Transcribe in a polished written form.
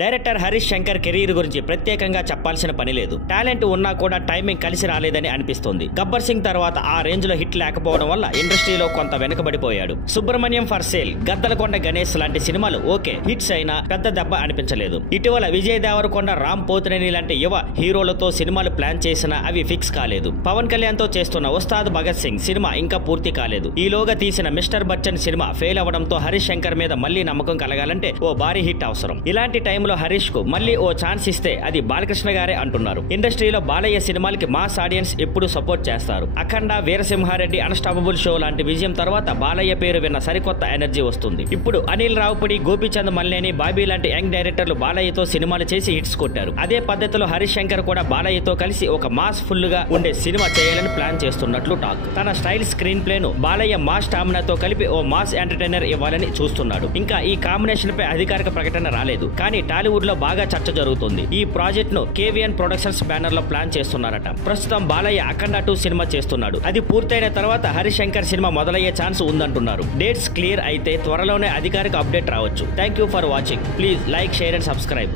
Director Harish Shankar career గురించి ప్రత్యేకంగా చెప్పాల్సిన పని లేదు. టాలెంట్ ఉన్నా కూడా టైమింగ్ కలిసి రాలేదని అనిపిస్తుంది. గబ్బర్ సింగ్ తర్వాత ఆ రేంజ్ లో హిట్ లేకపోవడం వల్ల ఇండస్ట్రీలో కొంత వెనుకబడిపోయాడు. సుబ్రహ్మణ్యం ఫర్ సేల్, గద్దలకొండ గణేష్ లాంటి సినిమాలు ఓకే హిట్స్ అయినా పెద్ద దెబ్బ అనిపించలేదు. ఇటీవల విజయ్ దేవరకొండ, రామ్ పోతినేని లాంటి యువ హీరోలతో సినిమాలు ప్లాన్ చేసినా అవి ఫిక్స్ కాలేదు. పవన్ కళ్యాణ్ తో చేస్తున్న ఉస్తాద్ భగత్ సింగ్ సినిమా ఇంకా పూర్తి కాలేదు. ఈలోగా తీసిన మిస్టర్ బచ్చన్ సినిమా ఫెయిల్ అవడంతో హరీష్ శంకర్ మీద మళ్లీ నమ్మకం కలగాలంటే ఓ భారీ హిట్ అవసరం. ఇలాంటి టైంలో హరీష్ కు మళ్లీ ఓ ఛాన్స్ ఇస్తే అది బాలకృష్ణ గారే అంటున్నారు. ఇండస్ట్రీలో బాలయ్య సినిమాలకి మాస్ ఆడియన్స్ ఎప్పుడు సపోర్ట్ చేస్తారు. అఖండ, వీరసింహారెడ్డి, అన్స్టాపబుల్ షో లాంటి విజయం తర్వాత బాలయ్య పేరు విన్న సరికొత్త ఎనర్జీ వస్తుంది. ఇప్పుడు అనిల్ రావుపూడి, గోపీచంద్ మల్లేని, బాబీ లాంటి యంగ్ డైరెక్టర్లు బాలయ్యతో సినిమాలు చేసి హిట్స్ కొట్టారు. అదే పద్ధతిలో హరీష్ శంకర్ కూడా బాలయ్యతో కలిసి ఒక మాస్ ఫుల్ గా ఉండే సినిమా చేయాలని ప్లాన్ చేస్తున్నట్లు టాక్. తన స్టైల్ స్క్రీన్ ప్లే ను బాలయ్య మాస్ స్టామినాతో కలిపి ఓ మాస్ ఎంటర్టైనర్ ఇవ్వాలని చూస్తున్నాడు. ఇంకా ఈ కాంబినేషన్ పై అధికారిక ప్రకటన రాలేదు, కానీ టాలీవుడ్ లో బాగా చర్చ జరుగుతుంది. ఈ ప్రాజెక్ట్ ను కేవీఎన్ ప్రొడక్షన్స్ బ్యానర్ లో ప్లాన్ చేస్తున్నారట. ప్రస్తుతం బాలయ్య అఖండ 2 సినిమా చేస్తున్నాడు. అది పూర్తయిన తర్వాత హరీష్ శంకర్ సినిమా మొదలయ్యే ఛాన్స్ ఉందంటున్నారు. డేట్స్ క్లియర్ అయితే త్వరలోనే అధికారిక అప్డేట్ రావచ్చు. Thank you for watching. Please like, share and subscribe.